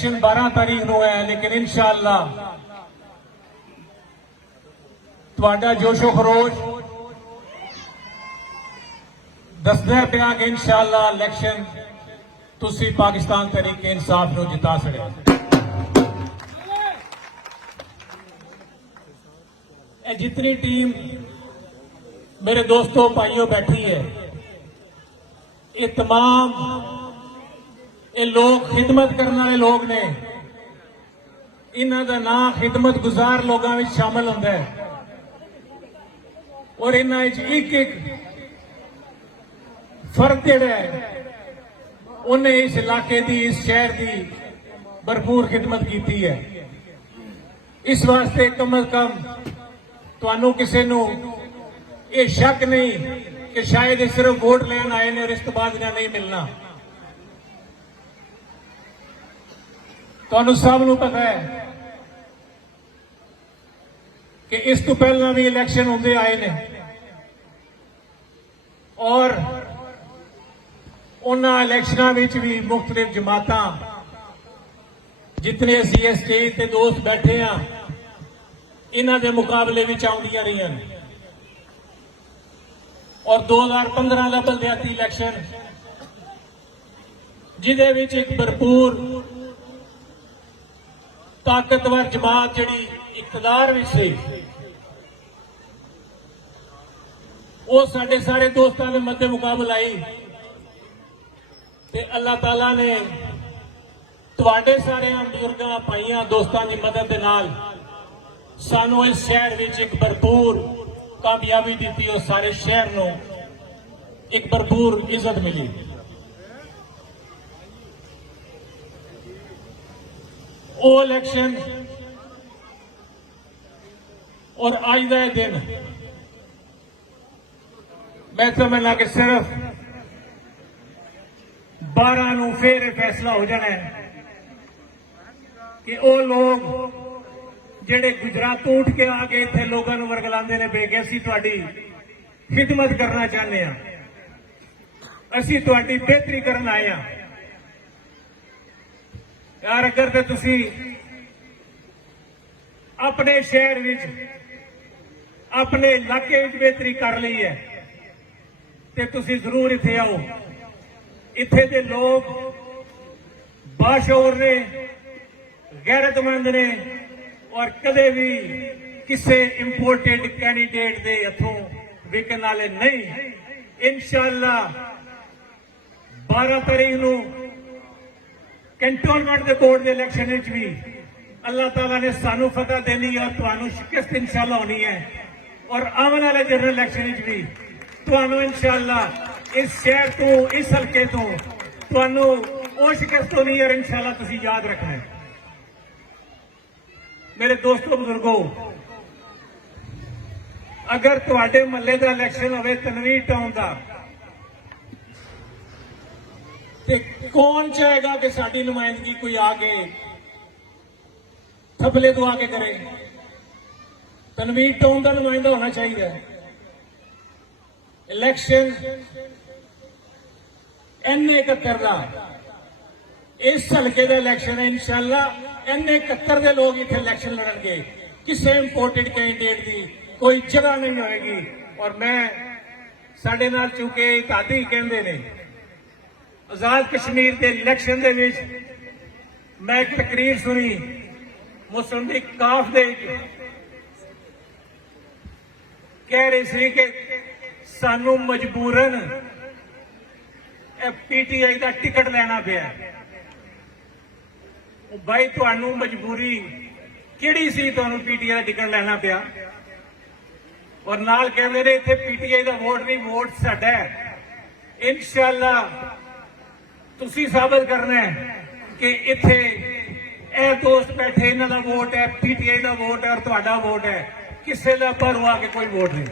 Election 12 तारीख को है, लेकिन इंशाअल्लाह तुहाडा जोशो खरोश दसदा पिया कि इंशाअल्लाह इलेक्शन तुसी पाकिस्तान तहरीक इंसाफ को जिता सके। जितनी टीम मेरे दोस्तों भाइयों बैठी है, ये तमाम ये लोग खिदमत करने वाले लोग ने, इन्हां दा नाम खिदमत गुजार लोगों में शामिल होंदा है और इन्हां एक एक फर्द जिहड़ा है उन्हें इस इलाके की, इस शहर की भरपूर खिदमत की है। इस वास्ते कम अज कम तुहानू किसी नू ये शक नहीं कि शायद सिर्फ वोट लेन आए ने और इस तो बाद नहीं मिलना। तुहानू सब नू पता है कि इस तो पहला भी इलेक्शन होंदे आए ने और उन्हां इलेक्शनां विच भी मुख्तलिफ जमातां जितने CST ते दोस्त बैठे हैं इन्हां दे मुकाबले विच आउंदियां रहियां ने और 2015 का बलदियाती इलेक्शन जिहदे विच एक भरपूर ताकतवर जमात जिहड़ी इकतदार विच सी वो साडे सारे दोस्तां दे मध्य मुकाबला आई ते अल्लाह ताला ने तुहाडे सारे बुजुर्गां भाइयां दोस्तां की मदद दे नाल सानू इस शहर विच एक भरपूर कामयाबी दी और सारे शहर को एक भरपूर इज्जत मिली। वो इलेक्शन और आज का दिन मैं समझना कि सिर्फ 12 नूं फिर फैसला हो जाना है कि वो लोग जेडे गुजरात तो उठ के आ गए थे लोगों को वरगलाते ने पे कि असी तुहाडी खिदमत करना चाहते हैं, असी तुहाडी बेहतरी करना आए हैं। यार अगर तो तुसी अपने शहर विच अपने इलाके विच बेहतरी कर ली है तो तुसी जरूर इत्थे आओ। इत्थे दे लोग बाशऊर ने, गैरतमंद ने और कदे भी किसी इंपोर्टेड कैंडीडेट के हथों विकन वाले नहीं। इंशाअल्लाह 12 तारीख को कैंटोनमेंट के बोर्ड के इलेक्शन भी अल्लाह ताला ने सानू फतह देनी और तुहानू शिकस्त इंशाअल्लाह होनी है और आने वाले जनरल इलेक्शन भी तुहानू इंशाअल्लाह इस शहर तो, इस हल्के तो तुहानू वो शिकस्त होनी है और इंशाअल्लाह तुसी याद रखना है। मेरे दोस्तों बुजुर्गों, अगर तुहाडे महल्ले का इलेक्शन होवे तनवीर टाउन का तो कौन चाहेगा कि साडी नुमाइंदगी कोई आके थपले तो आके करे? तनवीर टाउन का नुमाइंदा होना चाहिए। इलेक्शन N71 का इस हल्के का इलेक्शन है। इंशाअल्लाह N71 के लोग इतने इलेक्शन लड़नगे, किसी इंपोर्टेड कैंडिडेट की कोई जगह नहीं होएगी। और मैं साडे नाल चूंकि दादी कहते ने आजाद कश्मीर के इलेक्शन के मैं एक तकरीर सुनी मुस्लिम लीग काफ दे कह रही सी कि सानू मजबूरन PTI का टिकट लेना पिया। भाई तुहानू मजबूरी किहड़ी सी तुहानू PTI का टिकट लेना पिया? और नाल कहते ने इत्थे PTI का वोट नहीं, वोट साडा है। इंशाअल्लाह तुसी साबित करना है कि इत्थे ए दोस्त बैठे इन्हां दा वोट है, PTI का वोट है और तुहाडा वोट है, किसी का बाहरों आके कोई वोट नहीं।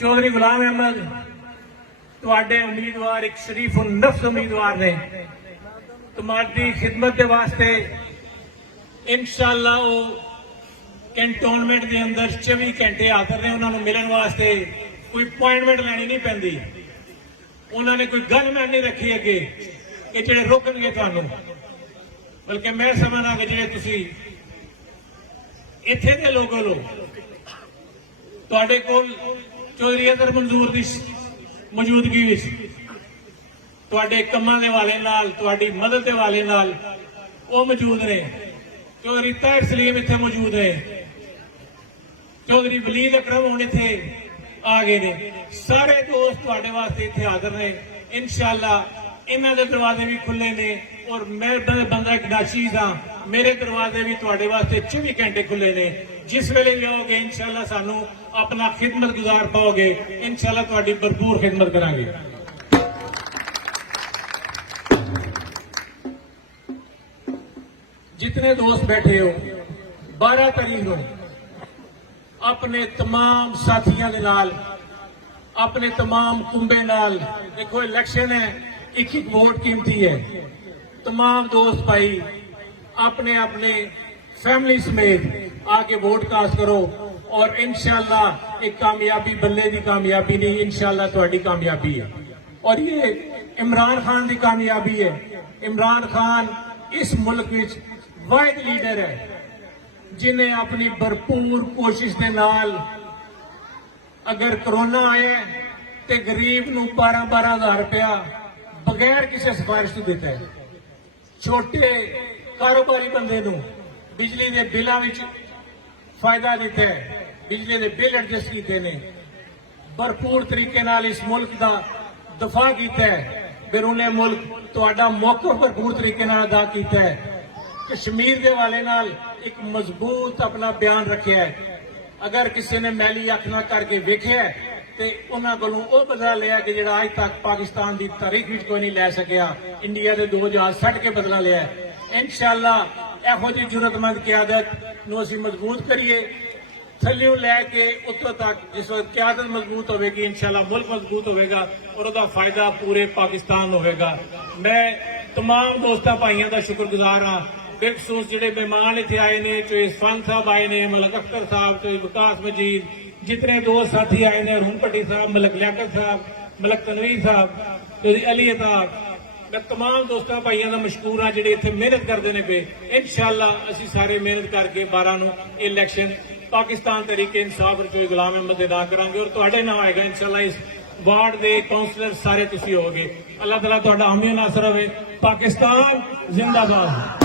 चौधरी गुलाम अहमद तुहाडे उम्मीदवार एक शरीफ नफ्स उम्मीदवार ने, तुम्हारी खिदमत के वास्ते इंशाअल्लाह वो कैंटोनमेंट के अंदर 24 घंटे हाजिर ने। उन्होंने मिलने वास्ते कोई अपॉइंटमेंट लैनी नहीं पैंदी। ਉਹਨਾਂ ਨੇ ਕੋਈ ਗੱਲ ਮੈਂ ਨਹੀਂ ਰੱਖੀ ਅੱਗੇ ਕਿ ਜਿਹੜੇ ਰੋਕਣਗੇ ਤੁਹਾਨੂੰ, ਬਲਕਿ ਮੈਂ ਸਮਝਦਾ ਕਿ ਜਿਹੜੇ ਤੁਸੀਂ ਇੱਥੇ ਦੇ ਲੋਕਾਂ ਨੂੰ ਤੁਹਾਡੇ ਕੋਲ ਚੌਧਰੀ ਅਜ਼ਹਰ ਮੰਜ਼ੂਰ ਦੀ ਮੌਜੂਦਗੀ ਵਿੱਚ ਤੁਹਾਡੇ ਕੰਮਾਂ ਦੇ ਵਾਲੇ ਨਾਲ, ਤੁਹਾਡੀ ਮਦਦ ਦੇ ਵਾਲੇ ਨਾਲ ਉਹ ਮੌਜੂਦ ਨੇ। ਚੌਧਰੀ ਤਾਹਿਰ ਸਲੀਮ ਇੱਥੇ ਮੌਜੂਦ ਹੈ, ਚੌਧਰੀ ਵਲੀਦ ਅਕਰਮ ਹੁਣ ਇੱਥੇ ਆ ਗਏ ਨੇ। ਸਾਰੇ ਦੋਸਤ ਤੁਹਾਡੇ ਵਾਸਤੇ ਇੱਥੇ ਹਾਜ਼ਰ ਨੇ। ਇਨਸ਼ਾਅੱਲਾ ਇਹਨਾਂ ਦੇ ਦਰਵਾਜ਼ੇ ਵੀ ਖੁੱਲੇ ਨੇ ਔਰ ਮੈਂ ਬੰਦਾ ਇੱਕ ਨਾਚੀਜ਼ ਹਾਂ, ਮੇਰੇ ਦਰਵਾਜ਼ੇ ਵੀ ਤੁਹਾਡੇ ਵਾਸਤੇ 24 ਘੰਟੇ ਖੁੱਲੇ ਨੇ। ਜਿਸ ਵੇਲੇ ਵੀ ਆਓਗੇ ਇਨਸ਼ਾਅੱਲਾ ਸਾਨੂੰ ਆਪਣਾ ਖਿਦਮਤ ਗੁਜ਼ਾਰ ਪਾਓਗੇ, ਇਨਸ਼ਾਅੱਲਾ ਤੁਹਾਡੀ ਭਰਪੂਰ ਖਿਦਮਤ ਕਰਾਂਗੇ। जितने दोस्त बैठे हो 12 तारीख ਨੂੰ अपने तमाम साथियों के नाल, अपने तमाम कुंबे नाल, देखो इलेक्शन है, एक एक वोट कीमती है। तमाम दोस्त भाई अपने अपने फैमिली समेत आके वोट कास्ट करो और इंशाल्लाह एक कामयाबी बल्ले की कामयाबी नहीं, इंशाल्लाह तुम्हारी कामयाबी है। और ये इमरान खान की कामयाबी है। इमरान खान इस मुल्क विच वाहिद लीडर है जिन्हें अपनी भरपूर कोशिश के नाल अगर कोरोना आया तो गरीब नूं 12-12 रुपया बगैर किसी सिफारिश तो देता है। छोटे कारोबारी बंदे नूं बिजली के बिलों विच फायदा देता है, बिजली के बिल एडजस्ट किए ने। भरपूर तरीके नाल इस मुल्क का दफा किया है, बैरूने मुल्क तुहाडा मौका भरपूर तरीके नाल अदा किया है। कश्मीर के वाले नाल एक मजबूत अपना बयान रखा है। अगर किसी ने मैली अख ना करके वेख्या तो उन्होंने कोलों वो बदला लिया कि जिहड़ा अज तक पाकिस्तान की तारीख विच कोई नहीं लै सकिया। इंडिया के 2 जहाज सट के बदला लिया। इंशाअल्लाह इहो जी जरूरतमंद क्यादत नूं असीं मजबूत करिए, थल्लियों लैके उत्तों तक। जिस वक्त क्यादत मजबूत होगी इंशाअल्लाह मुल्क मजबूत होगा और उसका फायदा पूरे पाकिस्तान होगा। मैं तमाम दोस्तों भाइयों का शुक्रगुजार हाँ, बेखसूस जिहड़े मेहमान इत्थे आए ने, चाहे इरफान साहब आए ने, मलक अख्तर साहब, चाहे विकास मजीद, जितने दोस्त साथी आए ने, अरुण भट्टी साहब, मलक लियाकत साहब, मलक तनवीर साहब, चाहे अली साहब, मैं तमाम दोस्तों भाइयों का मशकूर हाँ जिहड़े इत्थे मेहनत करते हैं पे। इंशाअल्लाह असीं सारे मेहनत करके 12 नूं इलैक्शन पाकिस्तान तरीके इंसाफ रचोई गुलाम अहमद दे नाम करांगे और तुहाडे नाम आएगा इंशाअल्लाह। इस वार्ड के काउंसलर सारे तुसीं होगे। अल्लाह ताला तुहाडा हामी नासर होवे। पाकिस्तान जिंदाबाद।